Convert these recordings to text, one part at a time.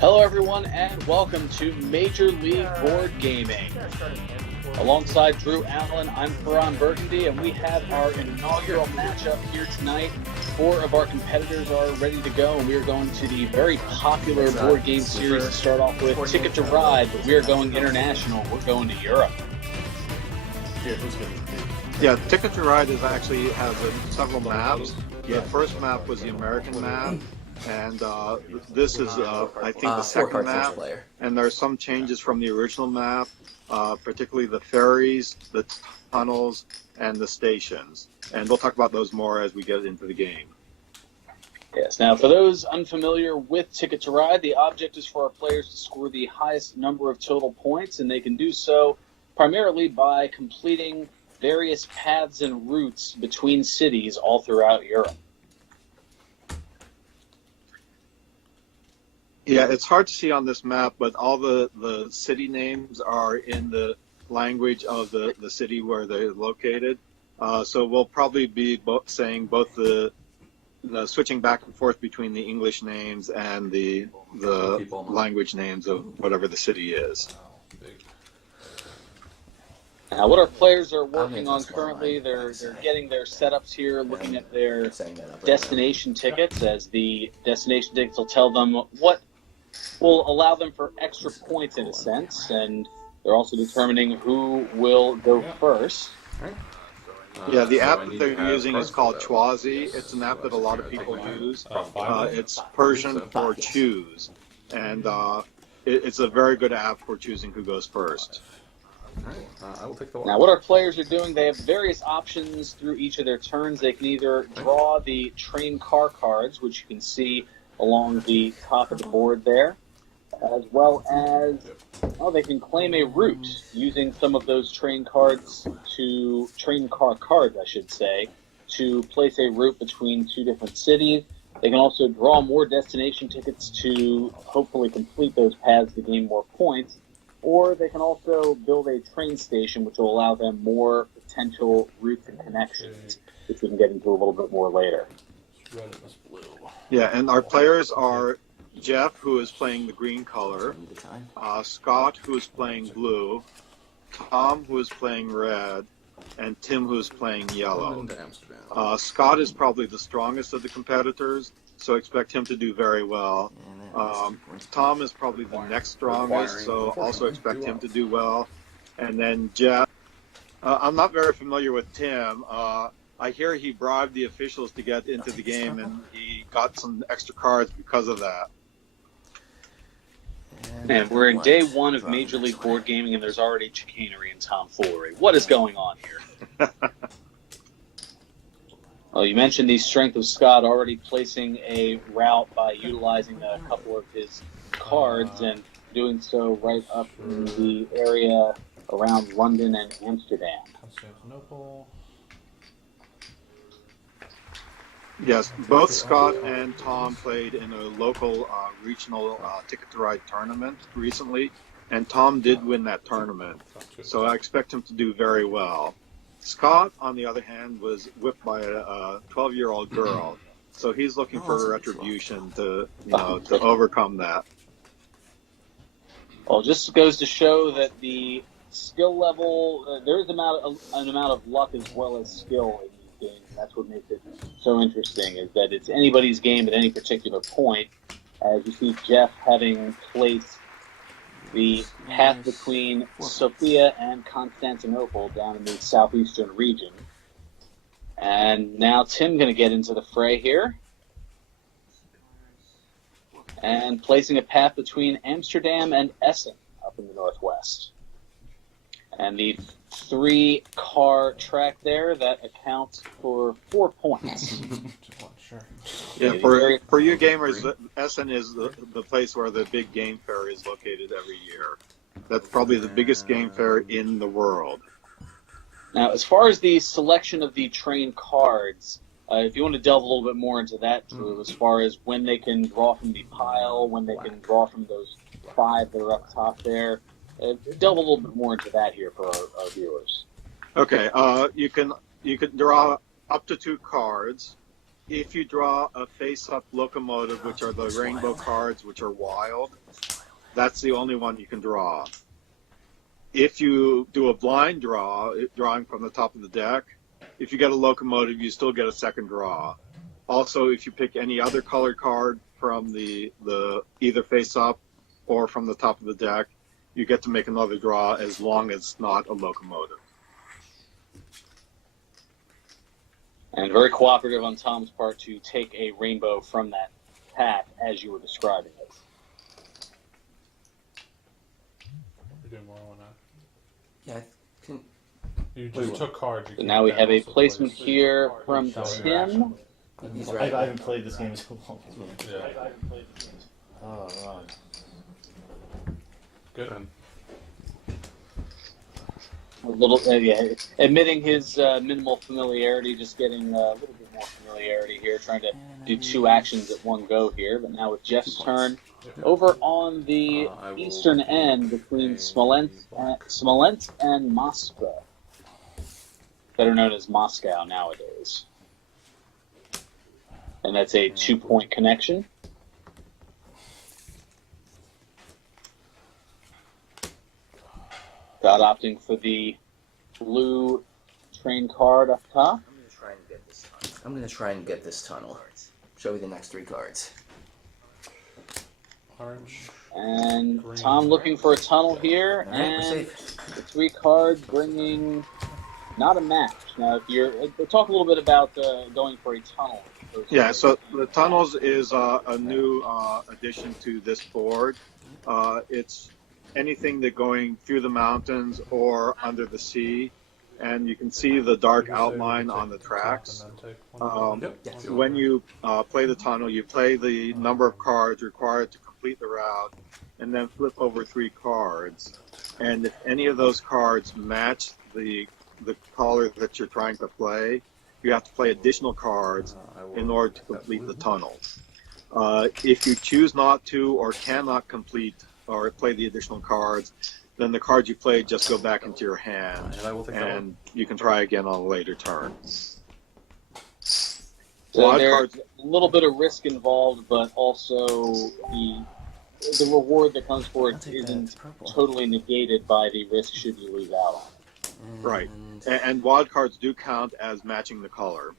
Hello, everyone, and welcome to Major League Board Gaming. Alongside Drew Allen, I'm Faran Burgundy, and we have our inaugural matchup here tonight. 4 of our competitors are ready to go, and we are going to the very popular board game series to start off with, Ticket to Ride, but we are going international. We're going to Europe. Yeah, Ticket to Ride actually has several maps. The first map was the American map, and this is, I think, the second map. And there are some changes from the original map, particularly the ferries, the tunnels, and the stations. And we'll talk about those more as we get into the game. Yes, now for those unfamiliar with Ticket to Ride, the object is for our players to score the highest number of total points, and they can do so primarily by completing various paths and routes between cities all throughout Europe. Yeah, it's hard to see on this map, but all the city names are in the language of the city where they're located. So we'll probably be saying both the switching back and forth between the English names and the language names of whatever the city is. Now, what our players are working on currently, they're getting their setups here, looking at their destination tickets, as the destination tickets will tell them what will allow them for extra points in a sense, and they're also determining who will go first. Yeah, the app that they're using is called Chwazi. It's an app that a lot of people use. It's Persian for choose, and it's a very good app for choosing who goes first. I will take the now, what our players are doing, they have various options through each of their turns. They can either draw the train car cards, which you can see along the top of the board there, as well as, they can claim a route using some of those train car cards, I should say, to place a route between 2 different cities. They can also draw more destination tickets to hopefully complete those paths to gain more points. Or they can also build a train station, which will allow them more potential routes and connections, which we can get into a little bit more later. Yeah, and our players are Jeff, who is playing the green color, Scott, who is playing blue, Tom, who is playing red, and Tim, who is playing yellow. Scott is probably the strongest of the competitors, so expect him to do very well. Tom is probably the next strongest, so also expect him to do well. And then Jeff, I'm not very familiar with Tim. I hear he bribed the officials to get into the game, and he got some extra cards because of that. And we're in day 1 of Major League Board Gaming, and there's already chicanery and tomfoolery. What is going on here? Well, you mentioned the strength of Scott already placing a route by utilizing a couple of his cards and doing so right up in the area around London and Amsterdam. Constantinople. Yes, both Scott and Tom played in a local regional Ticket to Ride tournament recently, and Tom did win that tournament. So I expect him to do very well. Scott, on the other hand, was whipped by a 12-year-old girl, so he's looking for retribution to overcome that. Well, it just goes to show that the skill level, there is an amount of luck as well as skill in these games. That's what makes it so interesting, is that it's anybody's game at any particular point. As you see Jeff having placed the path between Sofia and Constantinople down in the southeastern region. And now Tim going to get into the fray here. And placing a path between Amsterdam and Essen up in the northwest. And the 3-car track there, that accounts for 4 points. Yeah, for you gamers, Essen is the place where the big game fair is located every year. That's probably the biggest game fair in the world. Now, as far as the selection of the train cards, if you want to delve a little bit more into that, Drew, as far as when they can draw from the pile, when they can draw from those 5 that are up top there, delve a little bit more into that here for our viewers. Okay, you can draw up to 2 cards. if you draw a face-up locomotive, which are the rainbow cards, which are wild, that's the only one you can draw. If you do a blind draw, drawing from the top of the deck, if you get a locomotive, you still get a second draw. Also, if you pick any other colored card from the either face-up or from the top of the deck, you get to make another draw as long as it's not a locomotive. And very cooperative on Tom's part to take a rainbow from that pack as you were describing it. You're doing more on that. Yeah, You just took cards. So now we have a placement here from Tim. he's I right. haven't played this game so long. Yeah. Oh, God. Good. And A little, admitting his minimal familiarity, just getting a little bit more familiarity here, trying to do two actions at one go here. But now with Jeff's turn, over on the eastern end between Smolensk and Moscow, better known as Moscow nowadays. And that's a 2-point connection. God opting for the blue train card up top. I'm gonna try and get this tunnel. Show me the next 3 cards. orange. And Green. Tom looking for a tunnel here. All right, we're And safe. the 3 cards bringing not a match. Now, if you're talk a little bit about going for a tunnel. Yeah, so the tunnels is a new addition to this board. It's anything that going through the mountains or under the sea, and you can see the dark outline on the tracks. When you play the tunnel, you play the number of cards required to complete the route, and then flip over 3 cards. And if any of those cards match the color that you're trying to play, you have to play additional cards in order to complete the tunnel. If you choose not to or cannot complete or play the additional cards, then the cards you played just go back into your hand, And I will take that and you can try again on a later turn. So Wild there's cards. a little bit of risk involved, but also the reward that comes for I'll it take that. isn't It's purple. totally negated by the risk should you lose out on it. Right. And And wild cards do count as matching the color.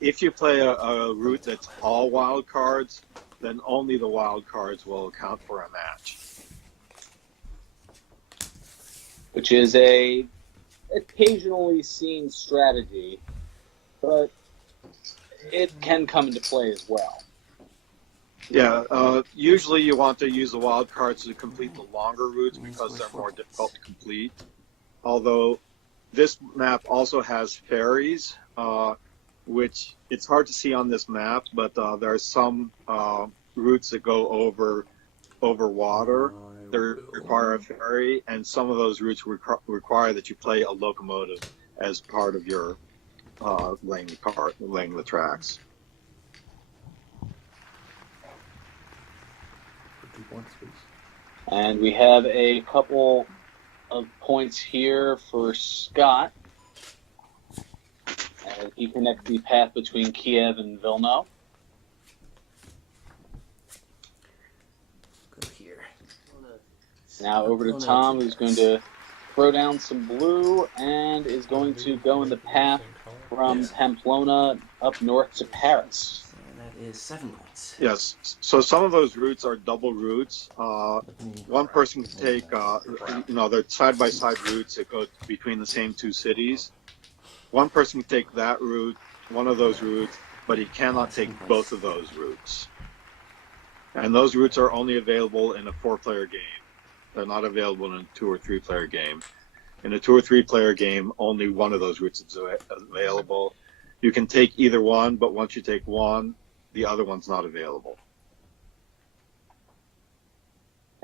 If you play a route that's all wild cards, then only the wild cards will account for a match. Which is a occasionally seen strategy, but it can come into play as well. Yeah, usually you want to use the wild cards to complete the longer routes because they're more difficult to complete. Although this map also has ferries, which it's hard to see on this map, but there are some routes that go over water that require a ferry, and some of those routes require that you play a locomotive as part of your laying the tracks. And we have a couple of points here for Scott as he connects the path between Kiev and Vilna. go here. Now over to Tom, who's going to throw down some blue and is going to go in the path from Pamplona up north to Paris. And that is 7 points. Yes. So some of those routes are double routes. One person can take, they're side-by-side routes that go between the same 2 cities. One person can take that route, one of those routes, but he cannot take both of those routes. And those routes are only available in a 4-player game. They're not available in a 2 or 3-player game. In a 2 or 3-player game, only one of those routes is available. You can take either one, but once you take one, the other one's not available.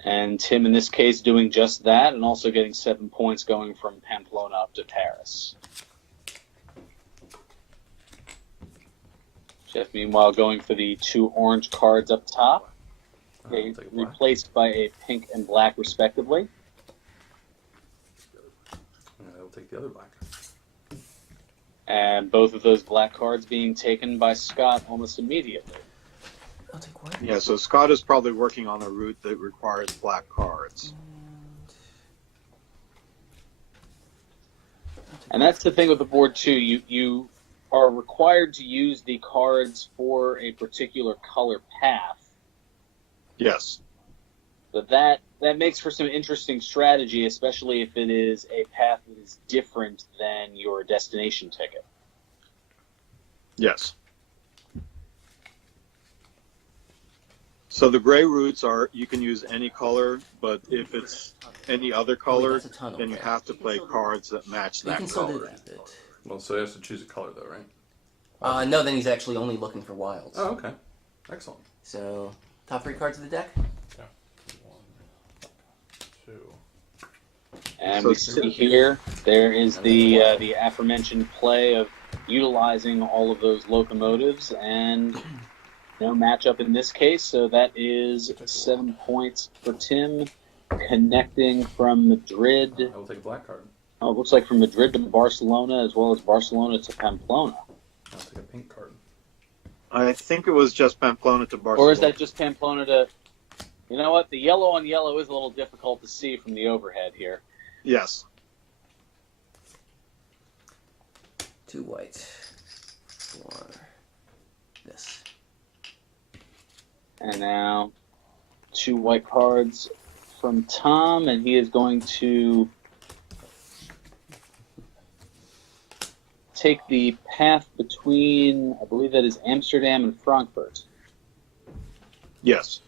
And Tim, in this case, doing just that and also getting 7 points going from Pamplona up to Paris. Jeff, meanwhile, going for the 2 orange cards up top. Okay, replaced by a pink and black, respectively. I will take the other black. And both of those black cards being taken by Scott almost immediately. I'll take one. Yeah, so Scott is probably working on a route that requires black cards. And that's the thing with the board, too. You are required to use the cards for a particular color path. Yes. But that makes for some interesting strategy, especially if it is a path that is different than your destination ticket. Yes. So the gray routes are, you can use any color, but if it's any other color, that's a tunnel, then you right? have to play cards that match You that can still do color. that bit. Well, so he has to choose a color, though, right? No, then he's actually only looking for wilds. Oh, okay. Excellent. So, top 3 cards of the deck? Yeah. 1, 2. And So we see here, there is the aforementioned play of utilizing all of those locomotives, and no matchup in this case, so that is 7 points for Tim, connecting from Madrid. I will take a black card. Oh, it looks like from Madrid to Barcelona, as well as Barcelona to Pamplona. I'll take a pink card. I think it was just Pamplona to Barcelona. Or is that just Pamplona to... You know what? The yellow on yellow is a little difficult to see from the overhead here. Yes. 2 white for this. And now 2 white cards from Tom, and he is going to take the path between, I believe that is Amsterdam and Frankfurt. Yes.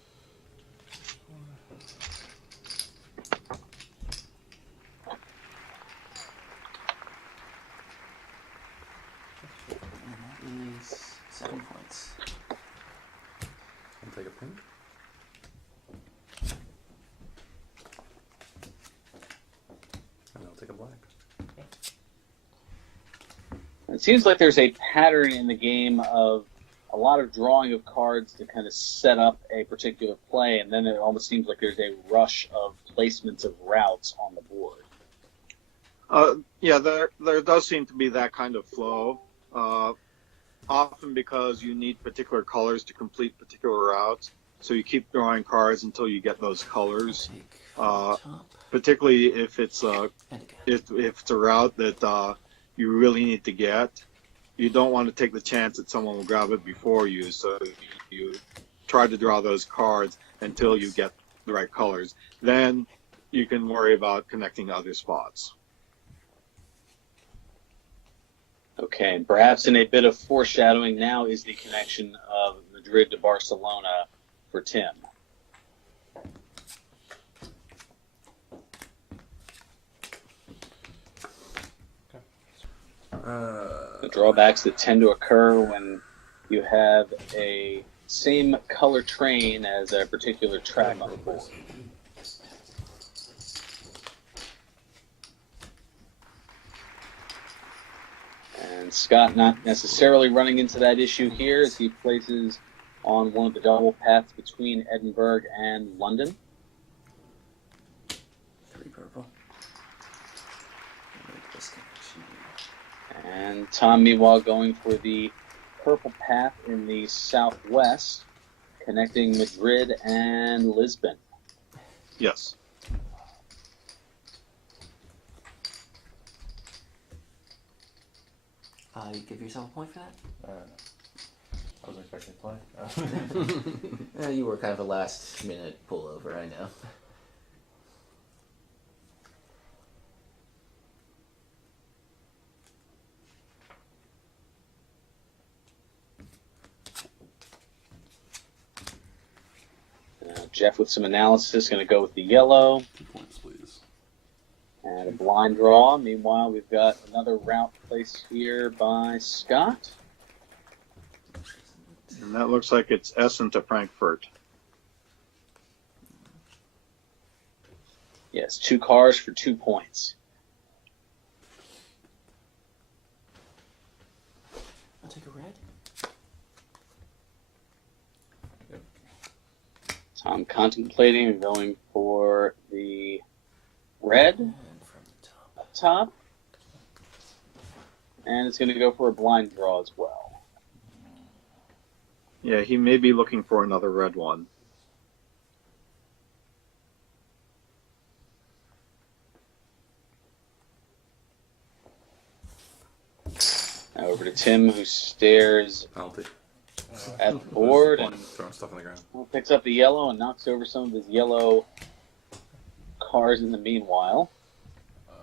And that is 7 points. I'll take a pink. And I'll take a black. It seems like there's a pattern in the game of a lot of drawing of cards to kind of set up a particular play, and then it almost seems like there's a rush of placements of routes on the board. Yeah, there does seem to be that kind of flow. Often because you need particular colors to complete particular routes, so you keep drawing cards until you get those colors. Top Particularly if it's and again. if it's a route that you really need to get, you don't want to take the chance that someone will grab it before you. So you try to draw those cards until you get the right colors. Then you can worry about connecting other spots. Okay, and perhaps in a bit of foreshadowing now is the connection of Madrid to Barcelona for Tim. The drawbacks that tend to occur when you have a same color train as a particular track on the board. And Scott not necessarily running into that issue here as he places on one of the double paths between Edinburgh and London. 3 purple. I'll make this connection here. And Tom, meanwhile, going for the purple path in the southwest, connecting Madrid and Lisbon. Yes. You give yourself a point for that? I wasn't expecting to play. You were kind of a last minute pullover, I know. Jeff with some analysis, going to go with the yellow. 2 points, please. And a blind draw. Meanwhile, we've got another route placed here by Scott. And that looks like it's Essen to Frankfurt. Yes, 2 cars for 2 points. I'll take a red. Tom contemplating and going for the red And from the top. up top. And it's going to go for a blind draw as well. Yeah, he may be looking for another red one. Now over to Tim, who stares Penalty. at the board and Throwing stuff on the ground. picks up the yellow and knocks over some of his yellow cards in the meanwhile.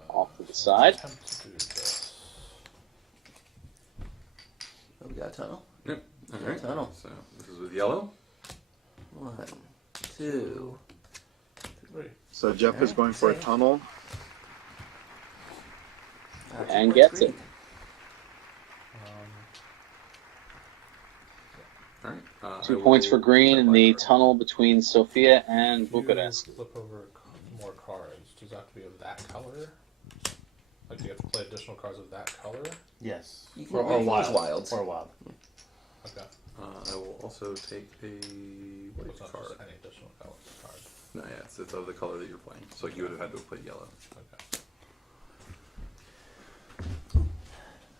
Off to the side. Attempt to do this. Oh, we got a tunnel. Yep. All Good right. tunnel. So this is with yellow. 1, 2. Three. So Jeff is going for a tunnel. And gets it. Um, All right. 2 points for green in the tunnel between Sofia and if you Bucharest. flip over more cards, does that have to be of that color? Like, do you have to play additional cards of that color? Yes. You can Or use wild. wilds. Or wild. Okay. I will also take a So white it's not card. just any additional color card. No, yeah, it's of the color that you're playing. So you would have had to have played yellow. Okay.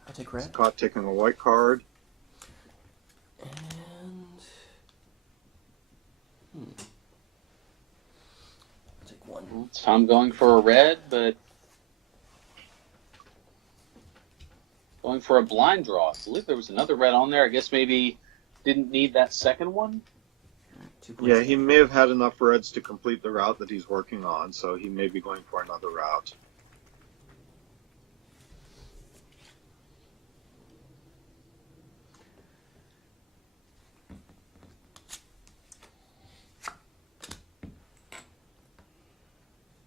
I'll take red. Scott taking a white card. And I'll take 1. Tom going for a red, but going for a blind draw. I believe there was another red on there. I guess maybe didn't need that second one. 2 points. Yeah, he may have had enough reds to complete the route that he's working on, so he may be going for another route.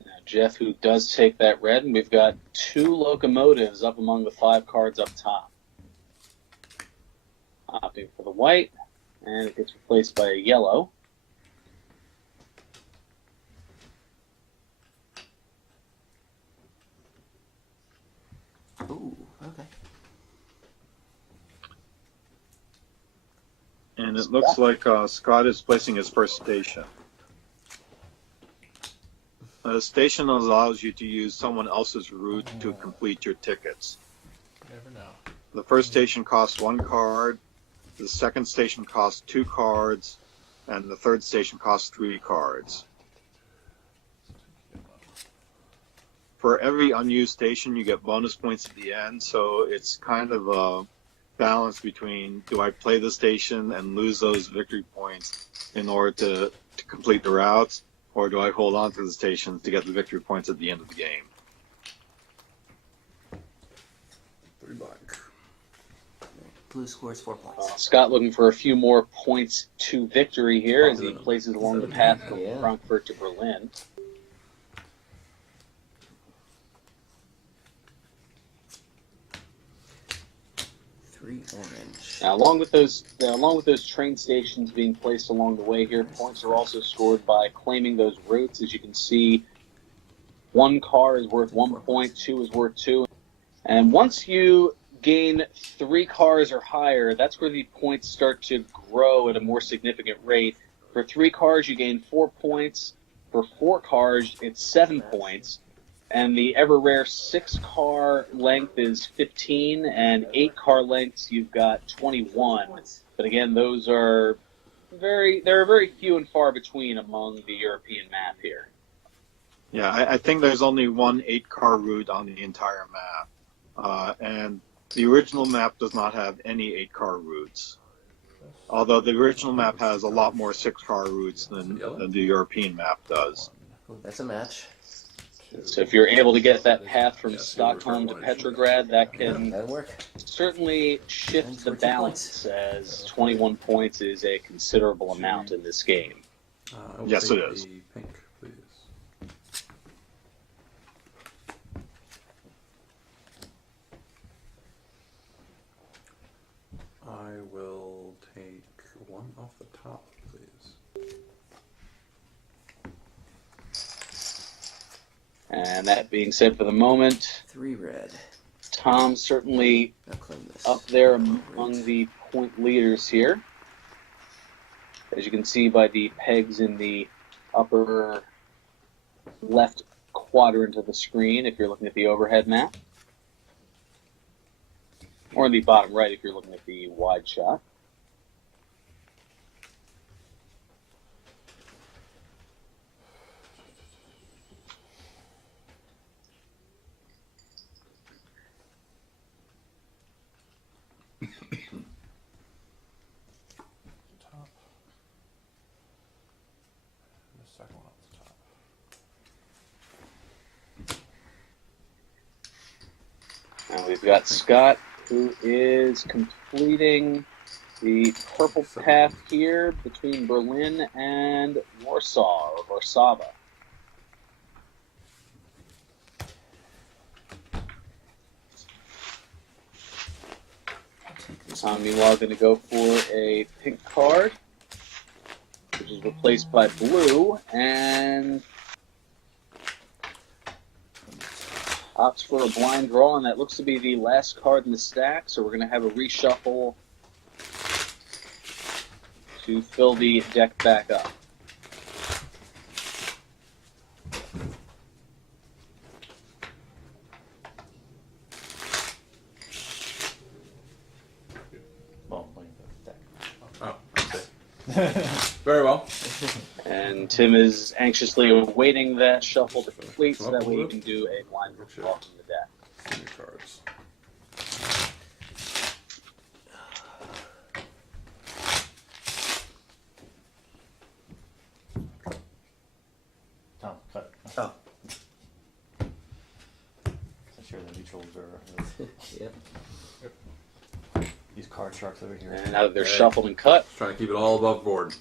Now Jeff, who does take that red, and we've got 2 locomotives up among the 5 cards up top. Opting for the white, and it gets replaced by a yellow. Ooh, okay. And it looks like Scott is placing his first station. A station allows you to use someone else's route to complete your tickets. You never know. The first station costs 1 card, the second station costs 2 cards, and the third station costs 3 cards. For every unused station, you get bonus points at the end, so it's kind of a balance between, do I play the station and lose those victory points in order to complete the routes, or do I hold on to the stations to get the victory points at the end of the game? 3 black. Blue scores 4 points. Scott looking for a few more points to victory here as he places along the path from Yeah. Frankfurt to Berlin. Three orange. Now, along with those train stations being placed along the way here, points are also scored by claiming those routes. As you can see, 1 car is worth 1 point, 2 is worth 2, and once you gain 3 cars or higher, that's where the points start to grow at a more significant rate. For 3 cars, you gain 4 points. For 4 cars, it's 7 points. And the ever rare 6-car length is 15, and 8-car lengths you've got 21. But again, those are very few and far between among the European map here. Yeah, I think there's only 1 8-car route on the entire map. And the original map does not have any 8-car routes. Although the original map has a lot more 6-car routes than the European map does. Ooh, that's a match. So if you're able to get that path from Stockholm to Petrograd, that can That'll work. certainly shift the balance, as 21 points is a considerable amount in this game. I will Yes, take it is. a pink, please. I will take 1 off the top, please. And that being said, for the moment, 3 red. Tom certainly I'll claim this. up there Great. among the point leaders here. As you can see by the pegs in the upper left quadrant of the screen, if you're looking at the overhead map. or in the bottom right if you're looking at the wide shot. Top. And the second one off the top. Now we've got Scott, who is completing the purple path here between Berlin and Warsaw, or Warszawa. Tom, meanwhile, going to go for a pink card, which is replaced by blue, and opts for a blind draw, and that looks to be the last card in the stack, so we're going to have a reshuffle to fill the deck back up. Well, like the deck. Oh, okay. Very well. And Tim is anxiously awaiting that shuffle to complete, so that way he can do a blind draw from the deck. Senior cards. Tom, cut. Oh. Since you're the neutral observer. Yep. These card sharks over here. And now that they're shuffled and cut, Trying to keep it all above board.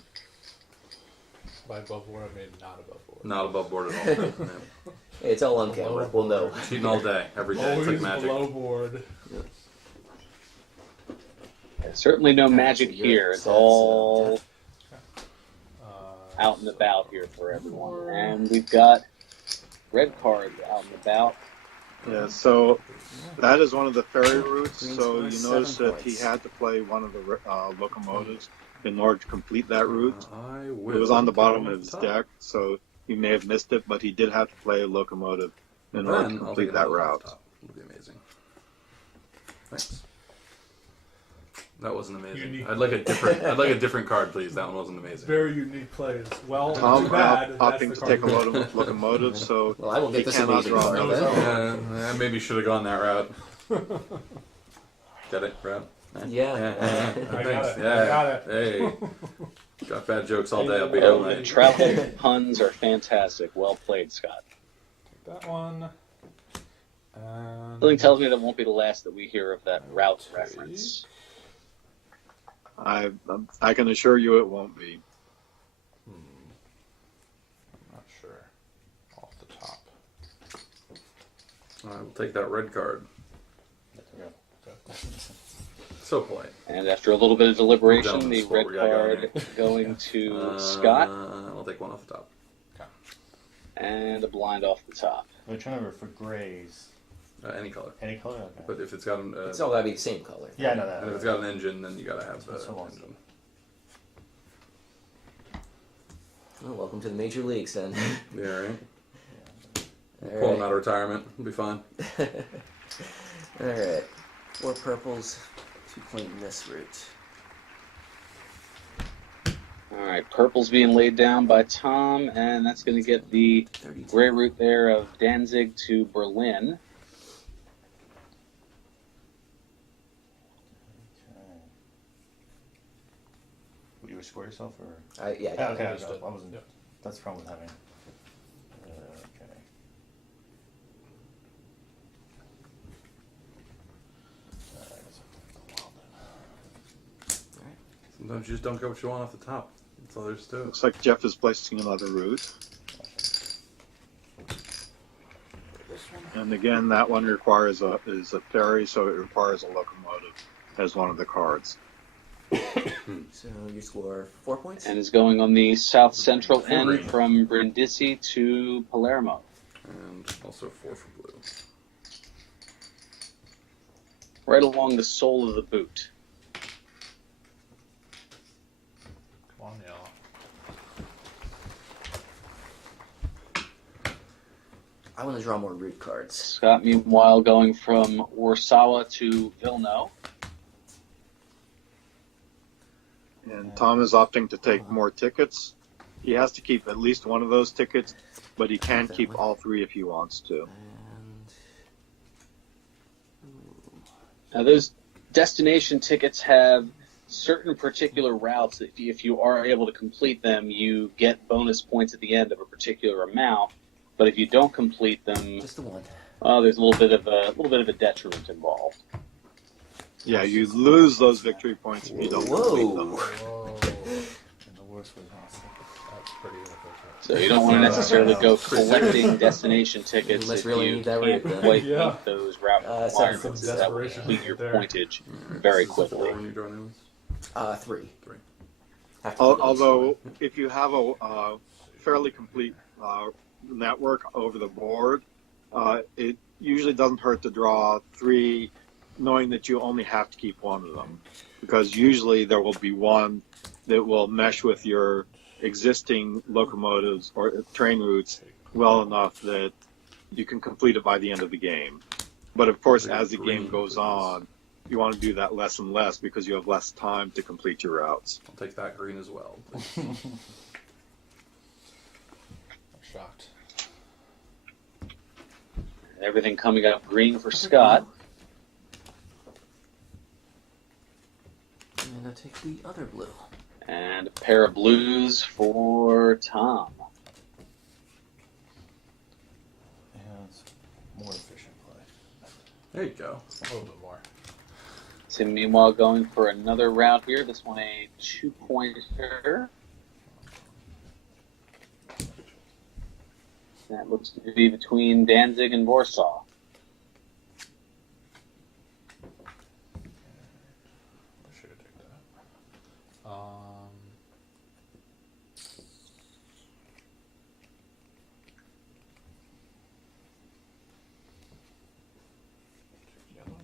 By above board, I mean not above board. Not above board at all. Yeah. Hey, it's all on camera. We'll know. Cheating all day, every day. It's like Always magic. below board. there's certainly no magic here. It's all out and about here for everyone. And we've got red cards out and about. Yeah, so that is one of the ferry routes. Green So scores you 7 notice that he points. had to play one of the locomotives in order to complete that route. I It will. was on the bottom go of his top. deck, so he may have missed it, but he did have to play a locomotive in order to Then I'll complete take that another route. top. It'll be amazing. Thanks. That wasn't amazing. Unique. I'd like a different card, please. That one wasn't amazing. Very unique plays. Well, Tom too bad. opting That's to the take a card. locomotive, so Well, I will he get this cannot amazing draw card another then. card. I maybe should have gone that route. Get it, route? Yeah. I got Thanks. it. Yeah. I got it. Hey. Got bad jokes all day. I'll be Oh, all the night. travel puns are fantastic. Well played, Scott. Take that one. And Something tells me that won't be the last that we hear of that route reference. I can assure you it won't be. not sure. Off the top. I will take that red card. Yeah. So polite. And after a little bit of deliberation, Gentlemen, the that's what red we got going card going to Scott, I'll take one off the top. and a blind off the top. We're trying to remember for grays. Any color. Any color? Okay. But if it's got an, It's all gotta be the same color. Yeah, I know that. and if it's got an engine, then you gotta have the That's what I want. engine. Well, welcome to the major leagues then. Yeah, right. All Pull him right. out of retirement. It'll be fine. All right. 4 purples. 2 point in this route. All right, purple's being laid down by Tom, and that's going to get the 32. gray route there of Danzig to Berlin. Okay. Would you score yourself or? Yeah. Yeah, okay, understood. I wasn't. Yep. That's the problem with having. Okay. Alright, let's have to go wild then. Sometimes you just don't get what you want off the top. That's all there's to it. Looks like Jeff is placing another route. And again, that one requires is a ferry, so it requires a locomotive as one of the cards. So you score 4 points. And is going on the south central end Green. from Brindisi to Palermo. And also 4 for blue. Right along the sole of the boot. Come on, y'all. I want to draw more root cards. Scott, meanwhile, going from Warsaw to Vilno. Tom is opting to take more tickets. He has to keep at least one of those tickets, but he can keep all 3 if he wants to. Now, those destination tickets have certain particular routes that if you are able to complete them, you get bonus points at the end of a particular amount. But if you don't complete them, Just the one. There's a little bit of a detriment involved. Yeah, you lose those victory points if you don't complete them. Whoa. And the worst was awesome. That's pretty inefficient. So you don't want to necessarily go Pretty collecting destination tickets You must if really you need that can't route, then. quite Yeah. meet those route Sounds requirements. some That will desperation deplete your there. pointage very Is it 4 quickly. when you draw new ones? 3. 3. Have to complete at least Although, one. if you have a fairly complete network over the board, it usually doesn't hurt to draw 3, knowing that you only have to keep one of them. Because usually there will be one that will mesh with your existing locomotives or train routes well enough that you can complete it by the end of the game. But of course, as the game goes on, you want to do that less and less because you have less time to complete your routes. I'll take that green as well. I'm shocked. Everything coming up green for Scott. And I'll take the other blue. And a pair of blues for Tom. Yeah, it's more efficient play. There you go. A little bit more. Tim, meanwhile, going for another route here. This one a 2-pointer. That looks to be between Danzig and Warsaw. I should have taken that. Yellow.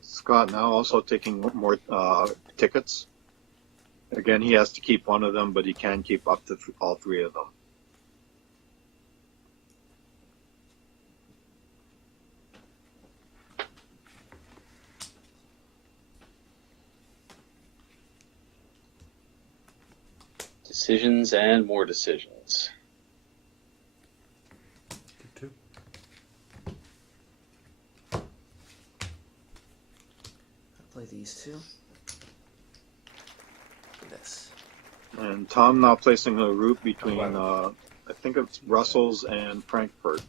Scott now also taking more tickets. Again, he has to keep one of them, but he can keep up to all 3 of them. Decisions and more decisions. Keep 2. I'll play these 2. This. And Tom now placing a route between, I think it's Brussels and Frankfurt.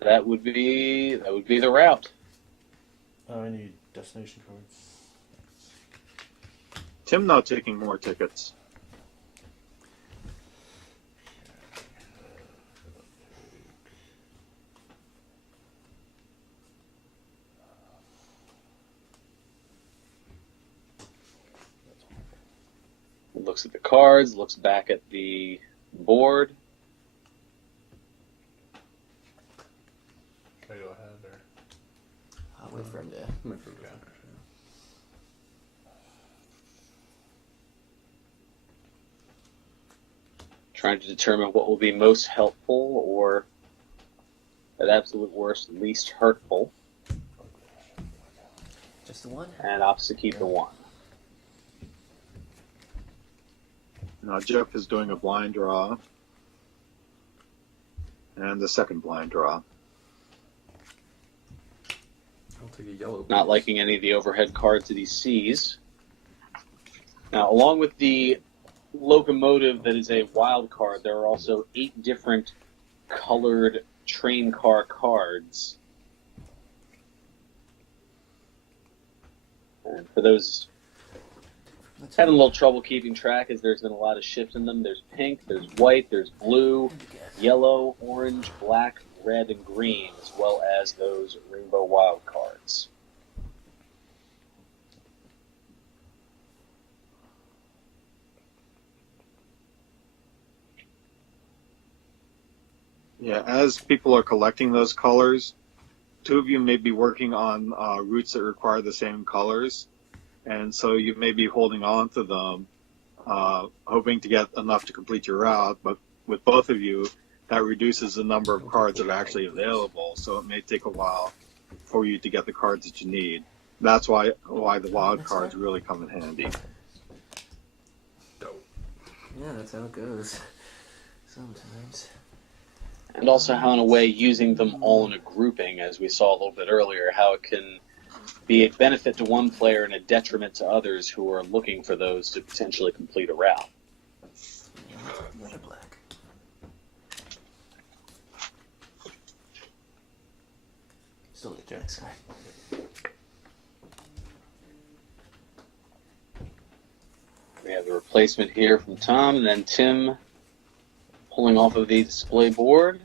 That would be the route. I need destination cards. Tim now taking more tickets. Looks at the cards, looks back at the board. Should I go ahead or? I'll wait for him to. Wait for the finish, Trying to determine what will be most helpful or, at absolute worst, least hurtful. Just the one? And opts to keep the 1. Now Jeff is doing a blind draw. And the second blind draw. I'll take a yellow. Not liking any of the overhead cards that he sees. Now, along with the locomotive that is a wild card, there are also 8 different colored train car cards. And for those having a little trouble keeping track, as there's been a lot of shifts in them, there's pink, there's white, there's blue, yellow, orange, black, red, and green, as well as those rainbow wild cards. Yeah, as people are collecting those colors, 2 of you may be working on routes that require the same colors. And so you may be holding on to them, hoping to get enough to complete your route, but with both of you, that reduces the number of cards that are actually available. So it may take a while for you to get the cards that you need. That's why the wild cards really come in handy. Yeah, that's how it goes. Sometimes. And also how, in a way, using them all in a grouping, as we saw a little bit earlier, how it can be a benefit to one player and a detriment to others who are looking for those to potentially complete a route. Yeah, let's put the other black. Still need the next guy. We have the replacement here from Tom, and then Tim pulling off of the display board.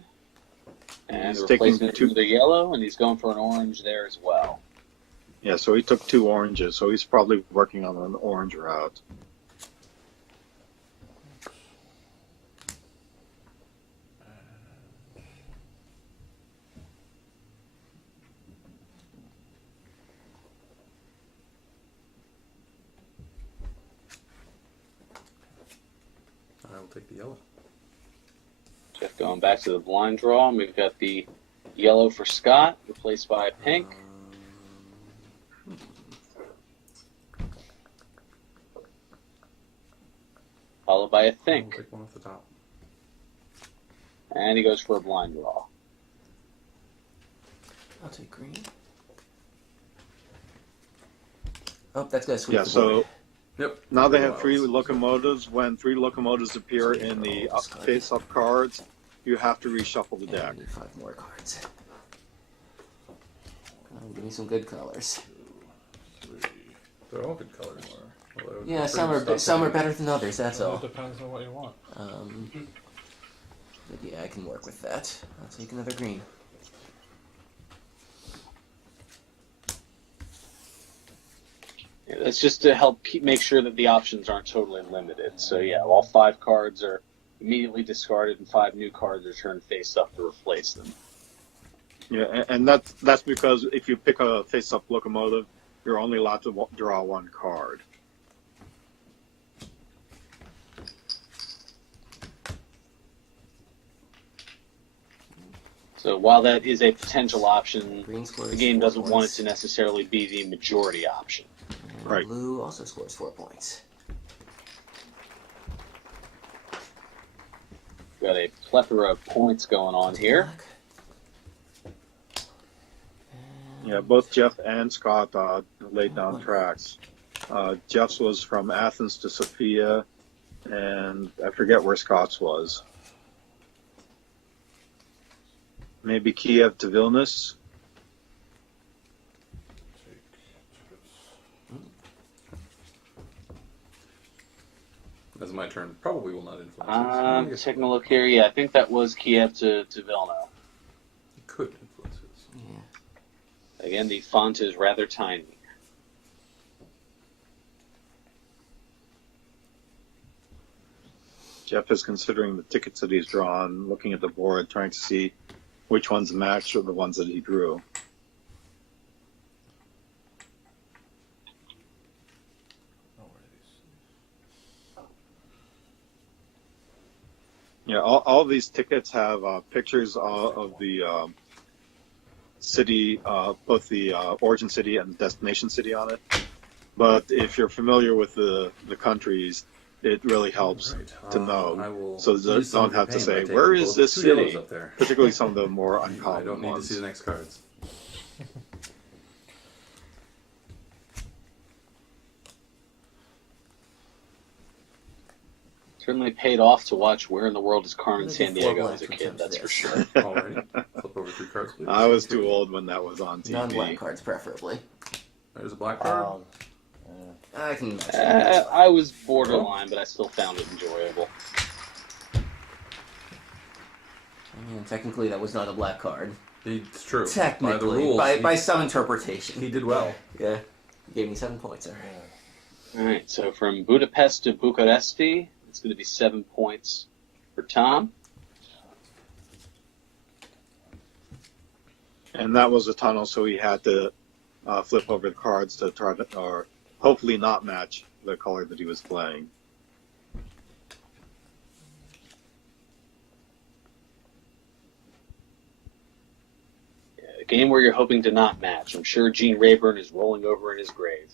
And He's the taking replacement to the yellow, and he's going for an orange there as well. Yeah, so he took 2 oranges, so he's probably working on an orange route. I will take the yellow. Jeff going back to the blind draw, and we've got the yellow for Scott, replaced by pink. Followed by a I'll think. take one off the top. And he goes for a blind draw. I'll take green. Oh, that's gonna sweep Yeah, the so board. Yep. now they have 3 locomotives. When 3 locomotives appear in the face-up cards, you have to reshuffle the And I deck. need 5 more cards. Give me some good colors. 2, 3, They're all good colors. Although Yeah, I'm some pretty are some are stuck better than others. That's It all. depends on what you want. But yeah, I can work with that. I'll take another green. Yeah, that's just to help make sure that the options aren't totally limited. So yeah, all 5 cards are immediately discarded and 5 new cards are turned face up to replace them. Yeah, and that's because if you pick a face-up locomotive, you're only allowed to draw 1 card. So while that is a potential option, Green scores the game 4 doesn't want it points. to necessarily be the majority option. And Right. blue also scores 4 points. We've got a plethora of points going on here. Black. Yeah, both Jeff and Scott laid down tracks. Jeff's was from Athens to Sofia, and I forget where Scott's was. Maybe Kiev to Vilnius. take chips. That's my turn. Probably will not influence I'm this. taking a look here. Yeah, I think that was Kiev to Vilna. It could influence this. Yeah. Again, the font is rather tiny. Jeff is considering the tickets that he's drawn, looking at the board, trying to see which ones match or the ones that he drew. Oh, where are these? Yeah, all these tickets have pictures of the city, both the origin city and destination city on it. But if you're familiar with the countries, it really helps Right. to I know. will So they use some don't of your have to pain by say, taking where is both this 2 yellows city? up there. Particularly some of the more I uncommon don't need to ones. see the next cards. Certainly paid off to watch Where in the World is Carmen Maybe 4 Sandiego black as a kid, becomes that's for this. sure. Alrighty. Flip over 3 cards, please. I was too old when that was on Non-black TV. cards, preferably. There's a black card. I can. I was borderline, but I still found it enjoyable. I mean, technically, that was not a black card. It's true. Technically, by the rules, by some interpretation. he did well. Yeah, he gave me 7 points. All right. All right, so from Budapest to Bucharesti, it's going to be 7 points for Tom. And that was a tunnel, so he had to flip over the cards to try to, or hopefully not match the color that he was playing. game where you're hoping to not match. I'm sure Gene Rayburn is rolling over in his grave.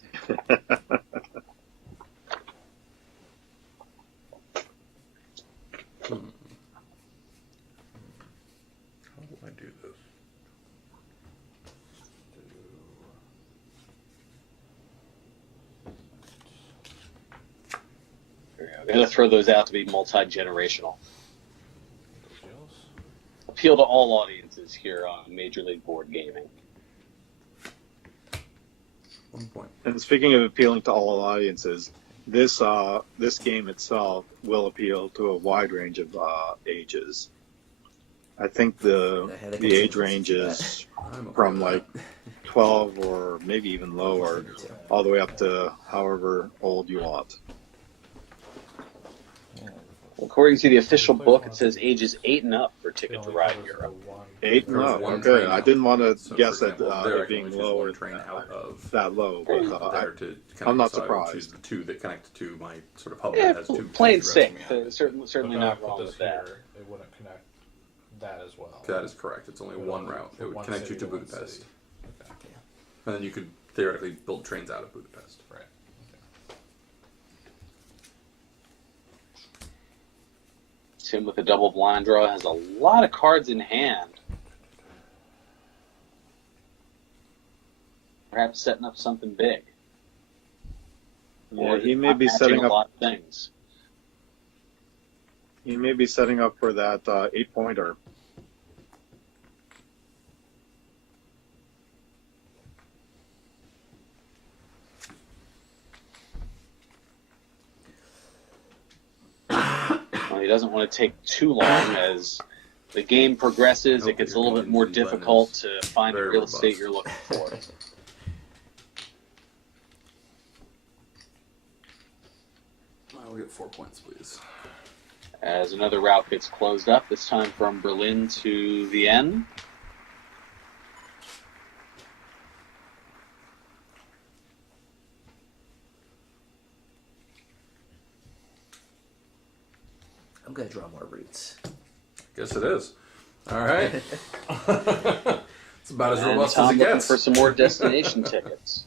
How do I do this? I'm going to throw those out to be multi-generational. Appeal to all audiences here on Major League Board Gaming. 1 point. And speaking of appealing to all audiences, this game itself will appeal to a wide range of ages. I think the age range is from like 12 or maybe even lower, all the way up to however old you want. According to the official book, it says ages 8 and up for Ticket to Ride Europe. 8 and up. One Okay, train I out. didn't want to So, guess for that example, there I it can being only choose lower one train out of that low. But, there to connect, I'm not so I would surprised. choose the two that connect to my sort of hub Yeah, that has two plain directions. sick. Certainly not wrong with that. Here, it wouldn't connect that as well. That is correct. It's only one route. It would One connect you city to one Budapest. city. Okay. And then you could theoretically build trains out of Budapest. Right. Tim with a double blind draw has a lot of cards in hand. Perhaps setting up something big. Yeah, Or he just may not be matching setting a up. lot of things. He may be setting up for that 8-pointer. Well, he doesn't want to take too long as the game progresses. It gets a little bit more difficult to find the very real estate robust. you're looking for. I'll get 4 points, please. As another route gets closed up, this time from Berlin to Vienna. I'm gonna draw more routes. Guess it is. All right. It's about as And robust Tom as it looking gets. for some more destination tickets.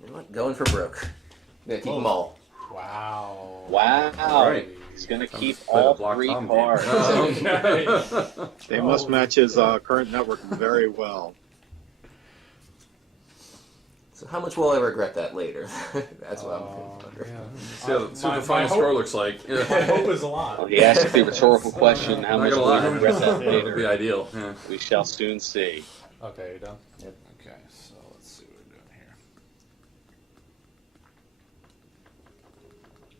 You know what? Going for broke. I'm gonna keep them all. Wow. Wow. All right. He's going to Time keep to play the all Block 3 Tom game. cards. Okay. They must match his current network very well. So how much will I regret that later? That's what I'm wondering. See what the My final hope- score looks like. My hope is a Well, lot. he asked the rhetorical question, how Not much gonna will lie. you regret that That would be later? ideal. Yeah. We shall soon see. Okay, you done? Yep. Okay, so let's see what we're doing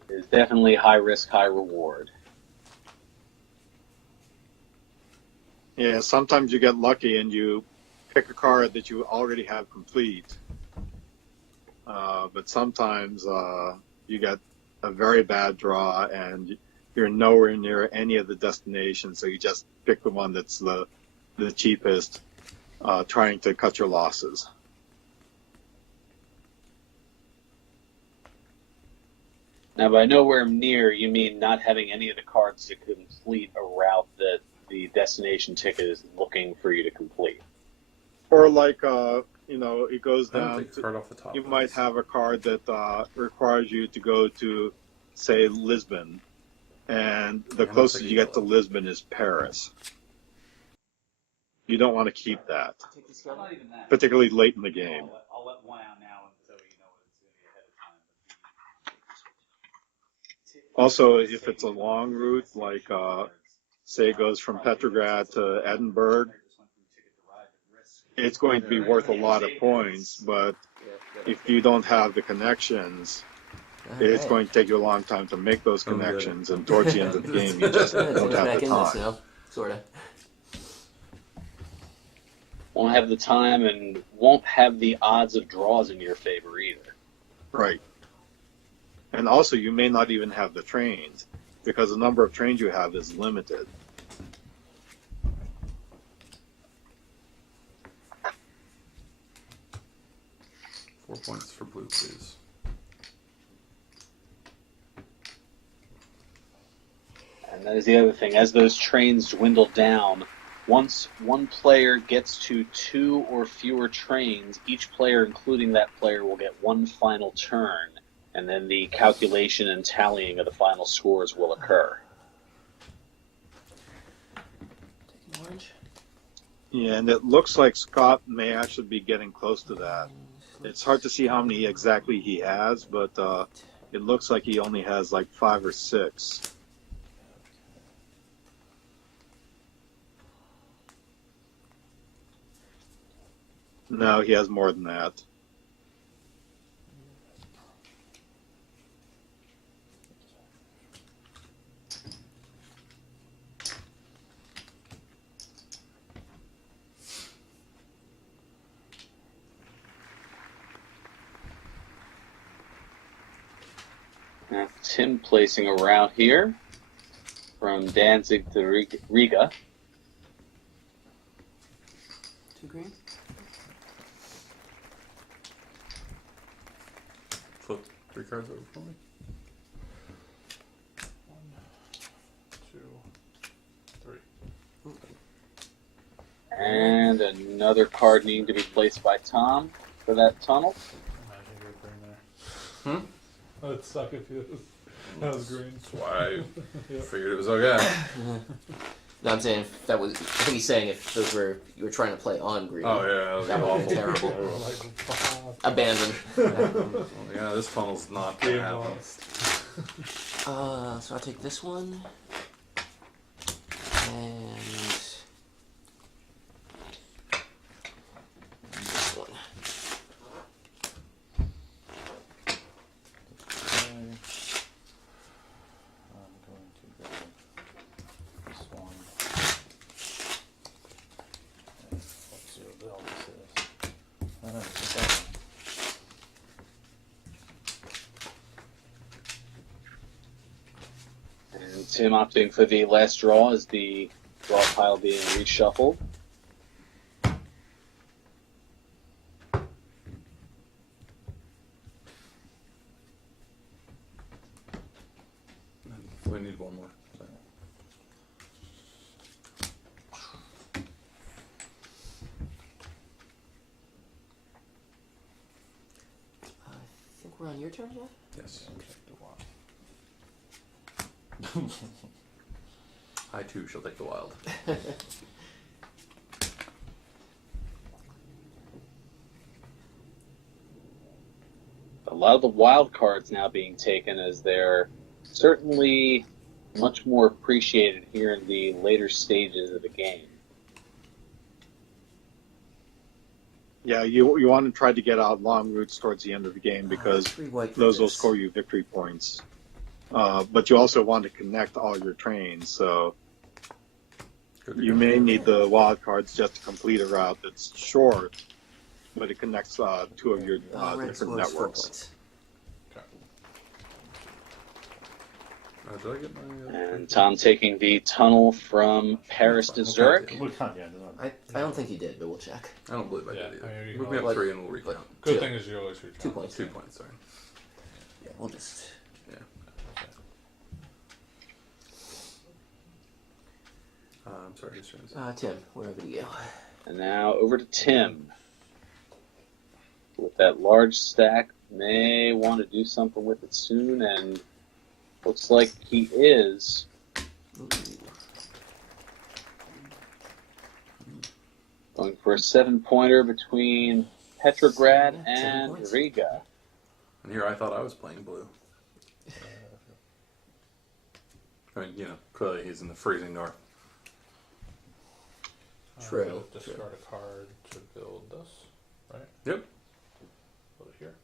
here. It's definitely high risk, high reward. Yeah, sometimes you get lucky and you pick a card that you already have complete. But sometimes you get a very bad draw and you're nowhere near any of the destinations, so you just pick the one that's the cheapest, trying to cut your losses. Now, by nowhere near, you mean not having any of the cards to complete a route that the destination ticket is looking for you to complete. Or like, it goes I don't down take a to, card off the top. you might have a card that requires you to go to, say, Lisbon, and the Yeah, closest that's you get to Lisbon is Paris. You don't want to keep that, Not even that. particularly late in the game. I'll let one out now so you know what it's going to be ahead of time. Also, if it's a long route, like, say it goes from Petrograd to Edinburgh, it's going to be worth a lot of points, but if you don't have the connections, it's Alright. going to take you a long time to make those I'm good. connections, and towards the end of the game, you just Yeah, it's don't back have the in this time. now, sorta. Won't have the time and won't have the odds of draws in your favor either. Right. And also, you may not even have the trains, because the number of trains you have is limited. 4 points for blue, please. And that is the other thing. As those trains dwindle down, once one player gets to 2 or fewer trains, each player, including that player, will get one final turn, and then the calculation and tallying of the final scores will occur. Taking orange. Yeah, and it looks like Scott may actually be getting close to that. It's hard to see how many exactly he has, but it looks like he only has like 5 or 6. No, he has more than that. Now, Tim placing a route here from Danzig to Riga. 2 green. Flip 3 cards over for me. 1, 2, 3. And another card needing to be placed by Tom for that tunnel. Imagine you're green there. Hmm? That'd suck if that was green. That's why I Yep. figured it was okay. No, I'm saying if that was. I think he's saying if those were you were trying to play on green. Oh, yeah. That would be terrible. Like, Abandoned. Yeah, this tunnel's not going game to happen. lost. So I'll take this one. And this one. I'm going to grab this one. And let's see what the hell this is. I don't know, it's that one. And Tim opting for the last draw as the draw pile being reshuffled. We need one more. I think we're on your turn, Jeff? Yes. Check the one. I too shall take the wild. A lot of the wild cards now being taken as they're certainly much more appreciated here in the later stages of the game. Yeah, you want to try to get out long routes towards the end of the game because 3 white for those will this. score you victory points. But you also want to connect all your trains, so Good to you go. may need the wild cards just to complete a route that's short, but it connects 2 of your Red different scores 4 networks. points. Did I get my... And Tom taking the tunnel from Paris to Zurich. We'll count, yeah, doesn't I don't think he did, but we'll check. I don't believe I Yeah, did I mean, either. you Move can me up always- 3 and we'll recount. Good 2. thing is you always reach 2 points. 2 points, sorry. Yeah, we'll just. Yeah. I'm sorry, whose turn is it? Tim, wherever you go. And now over to Tim. With that large stack, may want to do something with it soon, and looks like he is. Ooh. Going for a 7-pointer between Petrograd Yeah, 7 and points. Riga. And here I thought I was playing blue. I mean, you know, clearly he's in the freezing north. True. Discard a card to build this, right? Yep. Put it here.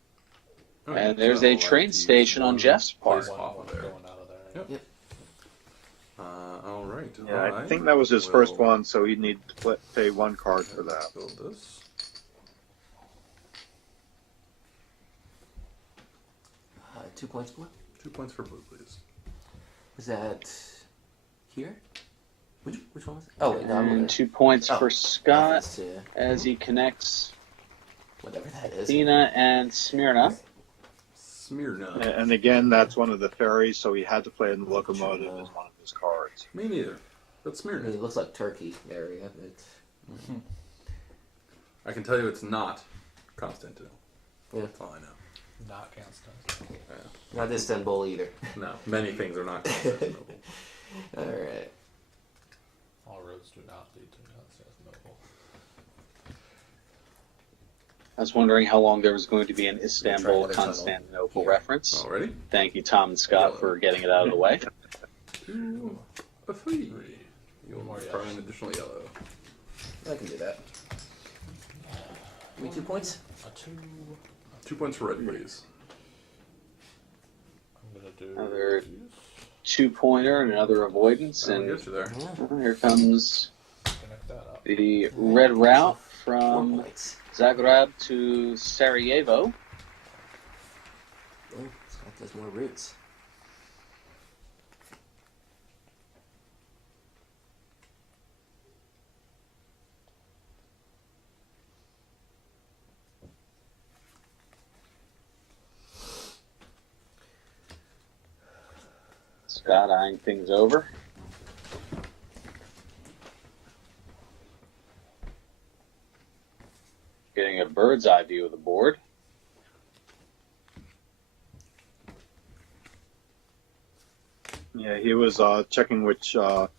And there's a train station on Jeff's part. Place off of there. Going out of there. Yep. All right. Yeah, all I right. think that was his first We'll one, so he'd need to pay 1 card for that. Build this. 2 points blue. 2 points for blue, please. Was that here? Which one was it? Oh, wait, no, I'm looking And at 2 points Oh. for Scott this, as he connects Whatever that is. Athena and Smyrna. Smyrna. And again, that's one of the ferries, so he had to play in the locomotive as one of his cards. Me neither. But I Smyrna. mean, it looks like Turkey area, but I can tell you it's not Constantinople. yeah. That's all I know. Not Constantine. Yeah. Not Istanbul either. No, many things are not Constantinople. All right. All roads do not lead to Constantinople. I was wondering how long there was going to be an Try Istanbul another tunnel. Constantinople Here. reference. Already? Thank you, Tom and Scott, for getting it out of the way. 2, a 3. You'll More try yellow. an additional yellow. I can do that. Give me 2 points. A 2. 2 points for red, please. I'm gonna do Another these. 2-pointer and another avoidance. I'll And get you there. here comes Connect that up. the red route 4 from points. Zagreb to Sarajevo. Oh, Scott does more routes. Scott eyeing things over. Getting a bird's eye view of the board. Yeah, he was checking which of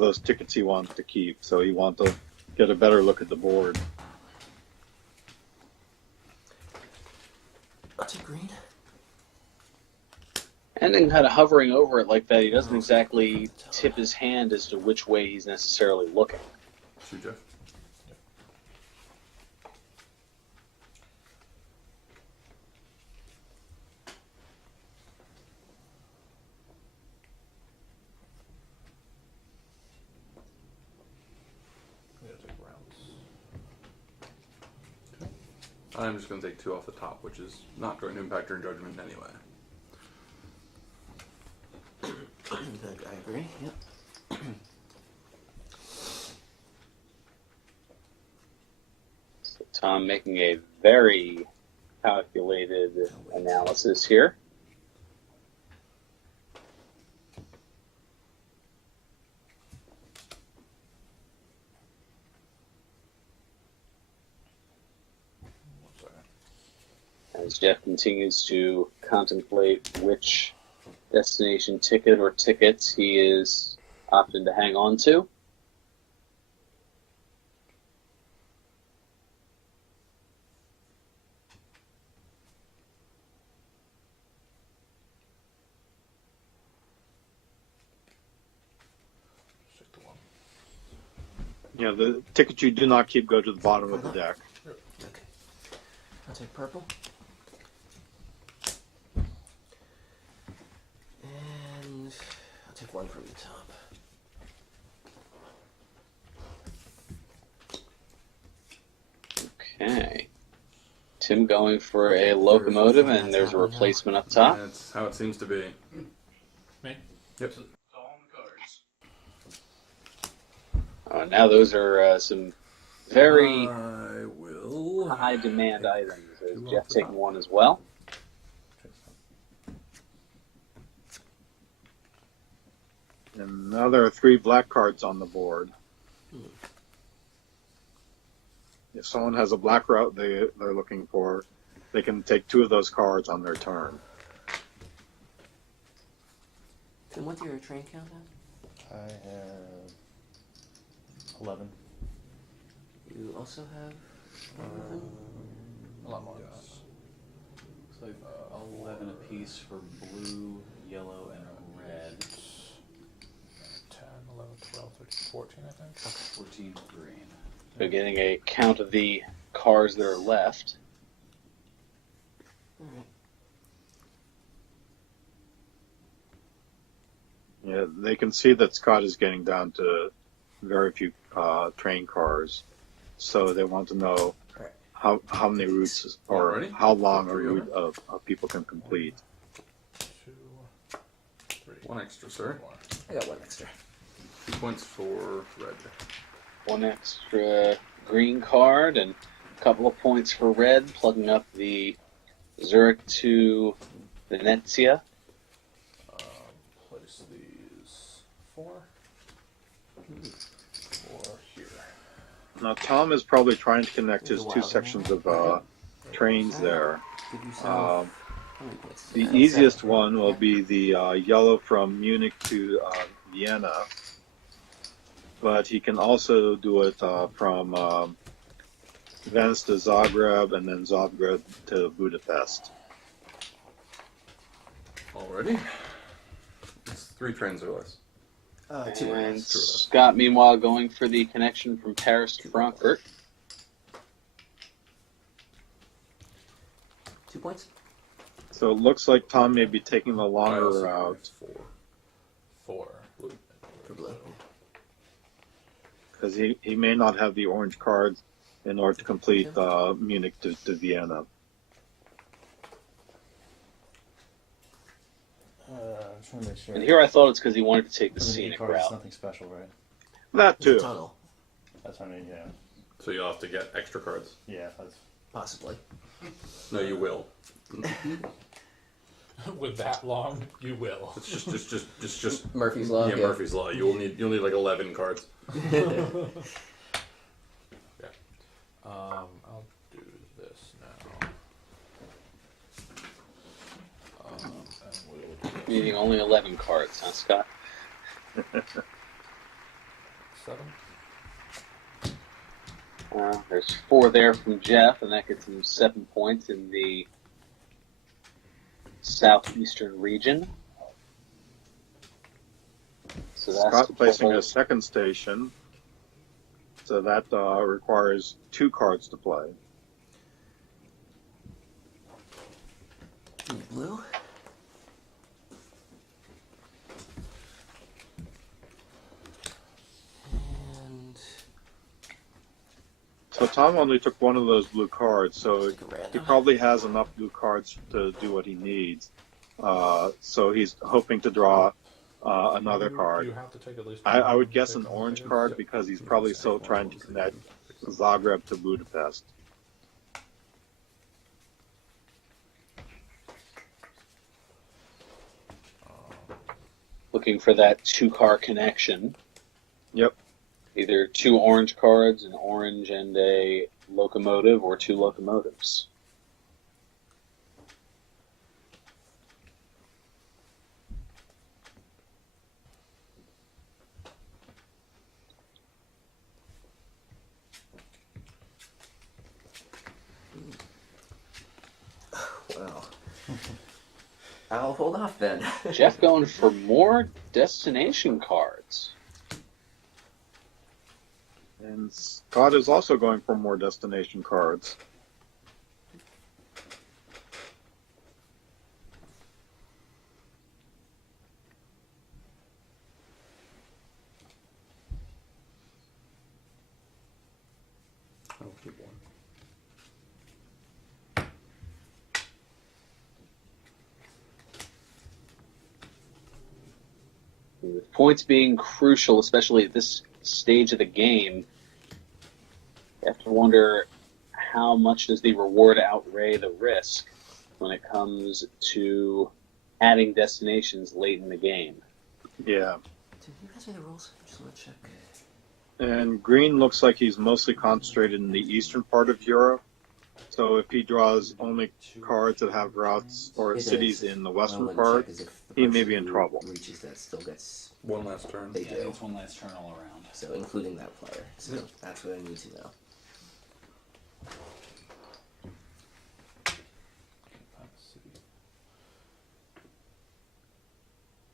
those tickets he wanted to keep, so he wanted to get a better look at the board. I'll take green. And then kind of hovering over it like that, he doesn't exactly tip his hand as to which way he's necessarily looking. Shoot, Jeff. I'm gonna take rounds. I'm just going to take 2 off the top, which is not going to impact your judgment anyway. I agree. Yep. So Tom making a very calculated analysis here. As Jeff continues to contemplate which destination ticket or tickets he is opting to hang on to. Just take the 1. Yeah, the tickets you do not keep go to the bottom of the deck. Okay. I'll take purple. And I'll take 1 from the top. Okay. Tim going for a locomotive, and there's a replacement up top. That's how it seems to be. Me? Yep. Oh, now those are some very I will. high demand items. There's 2 Jeff off the taking top. 1 as well. And now there are 3 black cards on the board. If someone has a black route they're looking for, they can take 2 of those cards on their turn. Tim, what's your train count at? I have 11. You also have 11? A lot more than Yes. that. So 11 apiece for blue, yellow, and red. 10, 11, 12, 13, 14, I think. 14 green. So getting a count of the cars that are left. Alright. Yeah, they can see that Scott is getting down to very few train cars, so they want to know Alright. how many routes or Already? how long a Three route of people can complete. 2, 3. 1 extra, sir. More. I got 1 extra. 2 points for red. 1 extra green card, and couple of points for red, plugging up the Zurich to Venezia. Place these 4 here. Now, Tom is probably trying to connect There's his a two wild sections one. of trains there. Give yourself. How many points is The that? easiest 7. one will be the yellow from Munich to Vienna, but he can also do it from Venice to Zagreb and then Zagreb to Budapest. Already? It's 3 trains or less. 2 And points. Scott, meanwhile, going for the connection from Paris to Frankfurt. 2 points. So it looks like Tom may be taking the I longer also route 4. For blue. because he may not have the orange cards in order to complete Munich to Vienna. I'm trying to make sure. And here I thought it's because he wanted to take the For the scenic cards, route. nothing special, right? That There's a too. tunnel, That's what I mean, yeah. So you'll have to get extra cards. Yeah, that's... possibly. No, you will. With that long, you will. It's just Murphy's Law. yeah, Murphy's Law. You'll need like 11 cards. I'll do this now. And we'll do Meaning only 11 cards, huh, Scott? 7. There's 4 there from Jeff, and that gets him 7 points in the southeastern region. So that's Scott placing total- a second station. So that requires 2 cards to play. Blue. And So Tom only took one of those blue cards, so like a he random. probably has enough blue cards to do what he needs. So he's hoping to draw another card. You have to take at least I one would guess to an take orange one. card because he's probably still trying to connect Zagreb to Budapest. looking for that 2-car connection. Yep. Either 2 orange cards, an orange and a locomotive, or 2 locomotives. Well, I'll hold off then. Jeff going for more destination cards. And Scott is also going for more destination cards. I'll keep 1. With points being crucial, especially at this stage of the game, you have to wonder how much does the reward outweigh the risk when it comes to adding destinations late in the game. Yeah. Did you guys read the rules? I just want to check. And green looks like he's mostly concentrated in the eastern part of Europe. So if he draws only cards that have routes or It cities is. in the What I western wanted to part, check is if the he may person be in who trouble. reaches that still gets, One last turn. they Yeah, do. it's one last turn all around. So including that player. So that's what I need to know.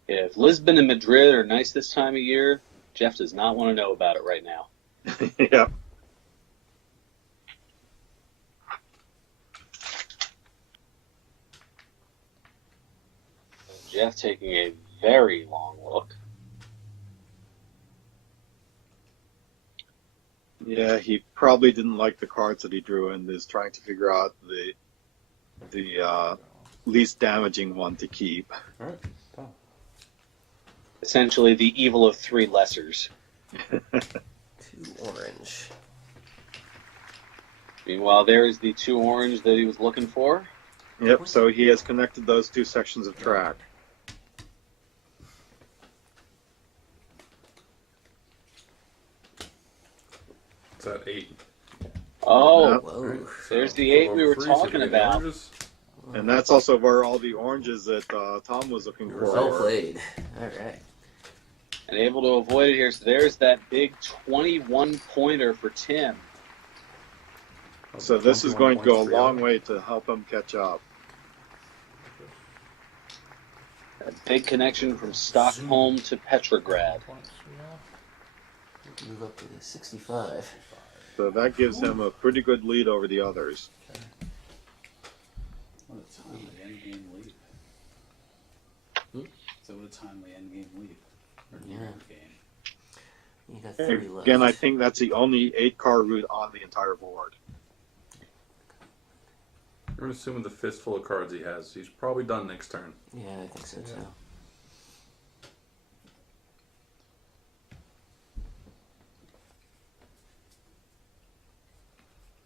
If Lisbon and Madrid are nice this time of year, Jeff does not want to know about it right now. Yeah. Jeff taking a very long look. Yeah, he probably didn't like the cards that he drew and is trying to figure out the least damaging one to keep. All right. Tom. Essentially the evil of 3 lessers. 2 orange. Meanwhile, there's the 2 orange that he was looking for. Yep, so he has connected those 2 sections of track. It's at 8. Oh, Yep. Whoa. Right, there's the 8 we were 3, so talking we get the about. oranges. And that's also where all the oranges that Tom was looking for Well were. played. All right. And able to avoid it here. So there's that big 21-pointer for Tim. So this is going to go a 21 long points way to help him catch up. A big connection from Stockholm to Petrograd. Points for yellow. Move up to 65. So that gives him a pretty good lead over the others. What a timely endgame leap. So what a timely endgame leap. Or Yeah. game. You got 3 left. Again, I think that's the only 8-car route on the entire board. We're assuming the fistful of cards he has. He's probably done next turn. Yeah, I think so too.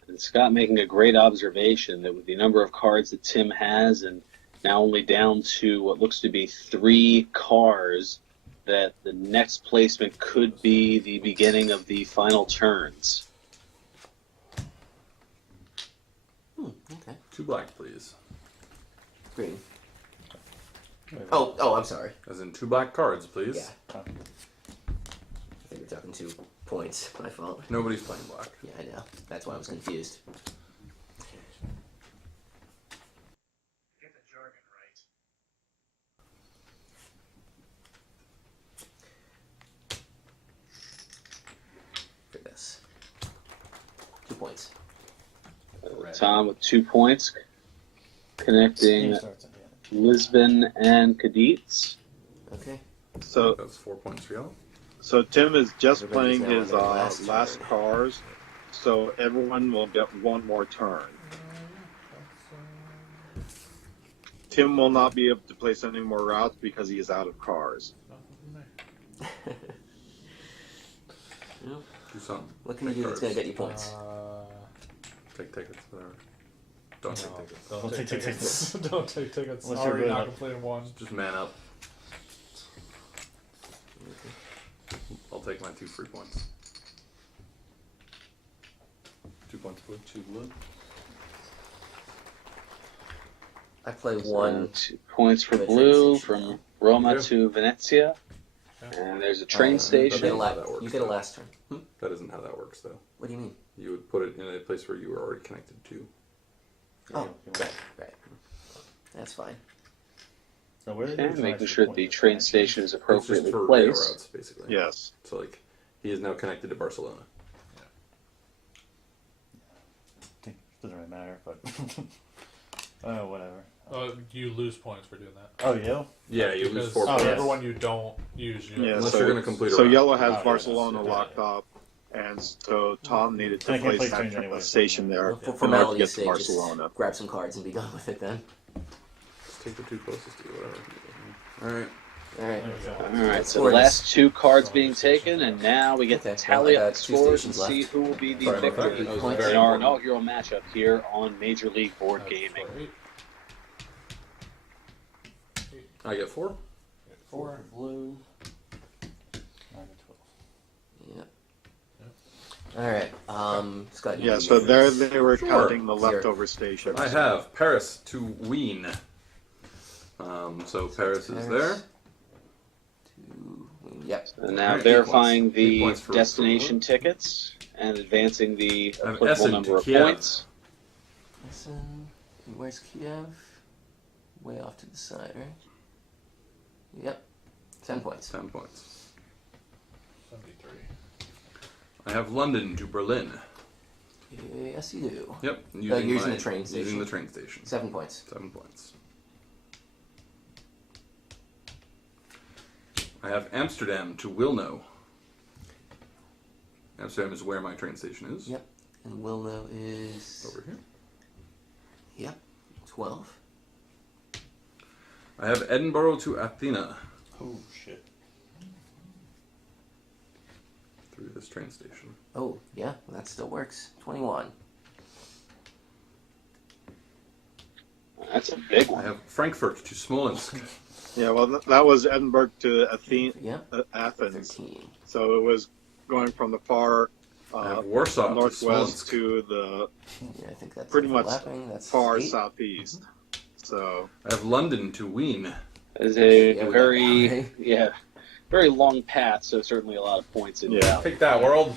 And Scott making a great observation that with the number of cards that Tim has, and now only down to what looks to be 3 cars, that the next placement could be the beginning of the final turns. Okay. 2 black, please. Green. Oh, I'm sorry. As in 2 black cards, please. Yeah. I think we're talking 2 points. My fault. Nobody's playing black. Yeah, I know. That's why I was confused. Get the jargon right. For this. 2 points. Tom with 2 points, connecting Starts at the end. Lisbon and Cadiz. Okay. So, That's 4 points for yellow. so Tim is just Everybody's playing now his on their last last turn. cars, so everyone will get 1 more turn. Tim will not be able to place any more routes because he is out of cars. Do something. What can you Take do that's going to cards. get you points? Take tickets, whatever. Don't take tickets. Don't Don't take take tickets. Don't take tickets. Unless you're Already good. not completed 1. Just man up. I'll take my 2 free points. 2 points blue. 2 blue. I play 1. 2 points for For the blue train station, from Roma Yeah. to Venezia. And there's a train You station. get a, How that works, you get a though. last turn. That isn't how that works, though. What do you mean? You would put it in a place where you were already connected to. Oh, right. That's fine. So where did And you making try sure to the point train this station is It's just appropriately for rail placed. routes, basically. Yes. So, like, he is now connected to Barcelona. connection? Doesn't really matter, but oh, whatever. You lose points for doing that. Oh, yeah. Yeah, you lose Because 4 points. whatever one you don't use, you Yeah, Unless so, you're going to complete a so route. yellow has Oh, yeah, Barcelona that's- locked up, and so Tom needed to I can't place place trains that anyway. station there Well, for in order to formality's get to sake, Barcelona. just grab some cards and be done with it then. Just take the 2 closest to you, whatever. Alright. Alright. All right, so the Scores. last 2 cards being taken, and now we get to Okay, tally well, I up the got 2 scores and stations see left. who will be the Sorry about that. victor That was Points. very in our important. inaugural matchup here on Major League Board Gaming. I get 4. 4 blue. 9 to 12. Yep. Alright, Scott, you Yeah, can so do there this. they were Sure. counting the 0. leftover stations. I have Paris to Wien. So Paris is there. Yep. And now Alright, verifying 8 the points for destination tickets and advancing the I have applicable Essen number to of Kiev. points. Listen, where's Kiev? Way off to the side, right? Yep. 10 points. 10 points. 73. I have London to Berlin. Yes, you do. Yep. using the train station. Using the train station. 7 points. 7 points. I have Amsterdam to Wilno. Amsterdam is where my train station is. Yep. And Wilno is... Over here. Yep. 12. I have Edinburgh to Athena Oh, shit. through this train station. Oh, yeah, that still works. 21. That's a big I one. have Frankfurt to Smolensk. Yeah, well, that was Edinburgh to Yep. Athens. 13. So it was going from the far I have Warsaw to northwest Smolensk. to the Yeah, I think that's pretty much overlapping. That's far 8. southeast. So I have London to Wien. That is a Yeah, we very, got that, yeah, very long path, so certainly a lot of points in Yeah. Take that, world.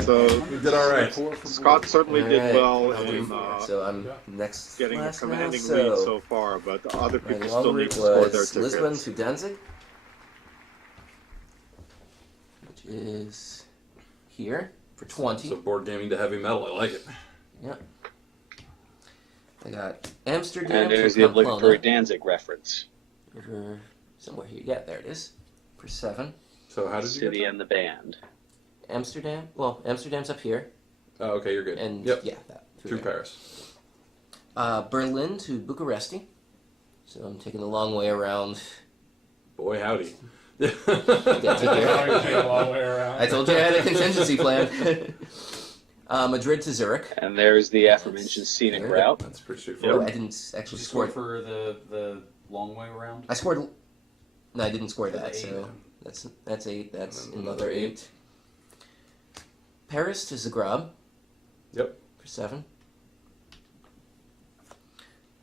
so We did all right. Scott certainly did Alright, well I'll do in 4. So I'm next getting a last now, commanding so lead so far, but the other my people long still need route to score their was Lisbon tickets. to Danzig, which is here for 20. So board gaming to heavy metal. I like it. Yep. I got Amsterdam And there's to the obligatory Pamplona. Danzig reference. Over somewhere here. Yeah, there it is. For 7. So how did you City get that? and the band. Amsterdam. Well, Amsterdam's up here, Oh, okay, you're good. and yep, yeah, that through there. Paris. Berlin to Bucharesti. So I'm taking the long way around. Boy, howdy. Get to here. Sorry, take a long way around. I told you I had a contingency plan. Madrid to Zurich. And there's the aforementioned scenic Yep. route. That's pretty Oh, straightforward. I didn't actually Did you score. score for the long way around? I scored. No, I didn't score For the that. 8. So that's 8. That's And then another 8. Paris to Zagreb. Yep. For 7.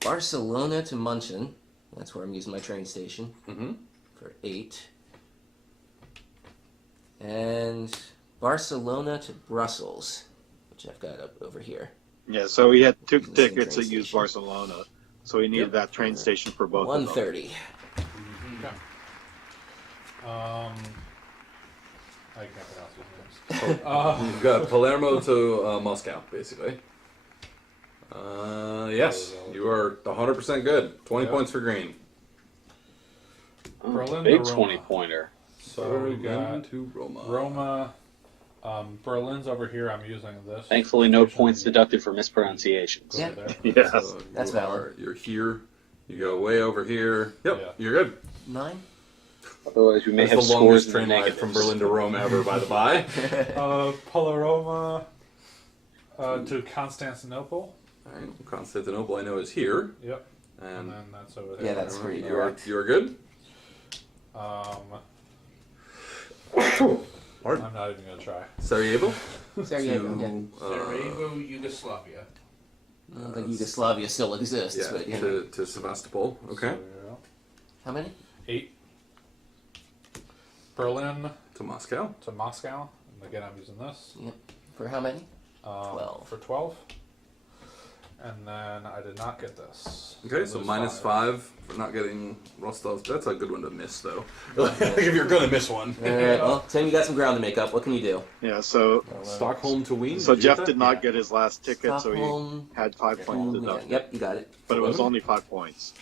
Barcelona to Munchen. That's where I'm using my train station. Mm-hmm. For 8. And Barcelona to Brussels, which I've got up over here. Yeah, so he had 2 The same tickets train that used station. Barcelona, so he needed Yep. that train station for both of them. 130. I can't pronounce his names. You've got Palermo to Moscow, basically. Yes, you are 100% good. 20 Yep. points for green. Oh, Berlin big to Roma. 20-pointer. So we got to Roma. Roma. Berlin's over here. I'm using this. Thankfully, no points deducted for mispronunciations. Go Yeah. there. Yes. So That's you valid. You're here. You go way over here. Yep, Yeah. you're good. 9. Otherwise, we may That's have the scores longest in the train ride negatives. from Berlin to Rome ever, by the by. Palermo to Constantinople. All right, Constantinople, I know, is here, Yep. And and then that's over there. Yeah, that's where you you're direct. you're good. Pardon? I'm not even gonna try. Sarajevo. Sarajevo, yeah. Sarajevo, Yugoslavia. I don't think Yugoslavia still exists, Yeah, but you know. to Sevastopol. Okay, So, yeah. How many? 8. Berlin to Moscow. to Moscow. And again, I'm using this. For how many? 12. 12. For 12. And then I did not get this. Okay, so lose minus 5. 5 for not getting Rostov. That's a good one to miss, though. Like, if you're gonna miss one. Alright, well, Tim, you got some ground to make up. What can you do? Yeah, so Stockholm to Wien. so did you Jeff get did that? not get his last ticket, so he Stockholm. had 5 points Yeah, deducted. yep, you got it. But it was only 5 points.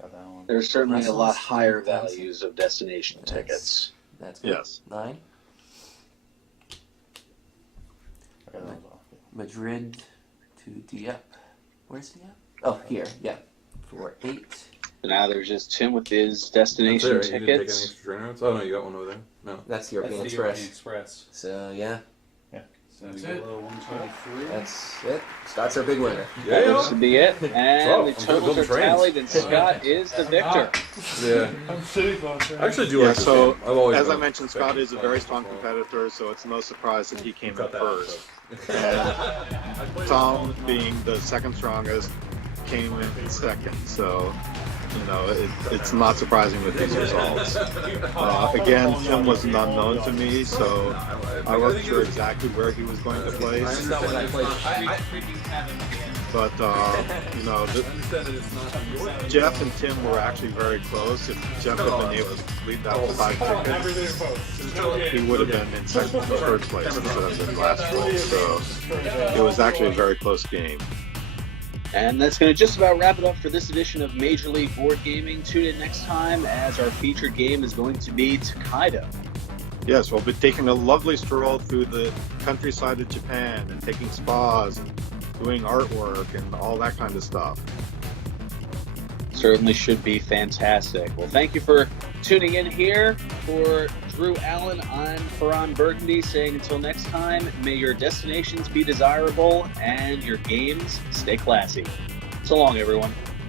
Got that one. There's certainly a Brussels, lot higher Brussels. values of destination Yes. tickets. That's good. Yes. 9. Okay, that was off. Madrid to Dieppe. Where's Dieppe? Oh, here, yeah. For 8. So now there's just Tim with his That's destination it, right? You didn't take any tickets. extra train routes? Oh, no, you got one over there. No. That's European That's the Express. European Express. So, yeah, So That's you it. get a little 123. that's it. Scott's our big winner. That looks to be it. So, And the I'm totals building are trains. tallied, and Scott is the victor. Yeah. I'm sitting on there. I actually do Yeah, like this so game. I've always as I been- mentioned, Scott is a very strong competitor, so it's no surprise that he came in Cut that first. out, And Tom, being the second strongest, came in second. So, you know, it's not surprising with these results. Again, Tim was an unknown to me, so I wasn't sure exactly where he was going to place. That's not what I played. But, you know, Jeff and Tim were actually very close. If Jeff had been able to complete that 5 tickets, he would have been in third place instead of in last place. So it was actually a very close game. And that's going to just about wrap it up for this edition of Major League Board Gaming. Tune in next time as our featured game is going to be Tokaido. Yes, we'll be taking a lovely stroll through the countryside of Japan and taking spas and doing artwork and all that kind of stuff. Certainly should be fantastic. Well, thank you for tuning in here. For Drew Allen, I'm Farhan Burgundy saying until next time, may your destinations be desirable and your games stay classy. So long, everyone.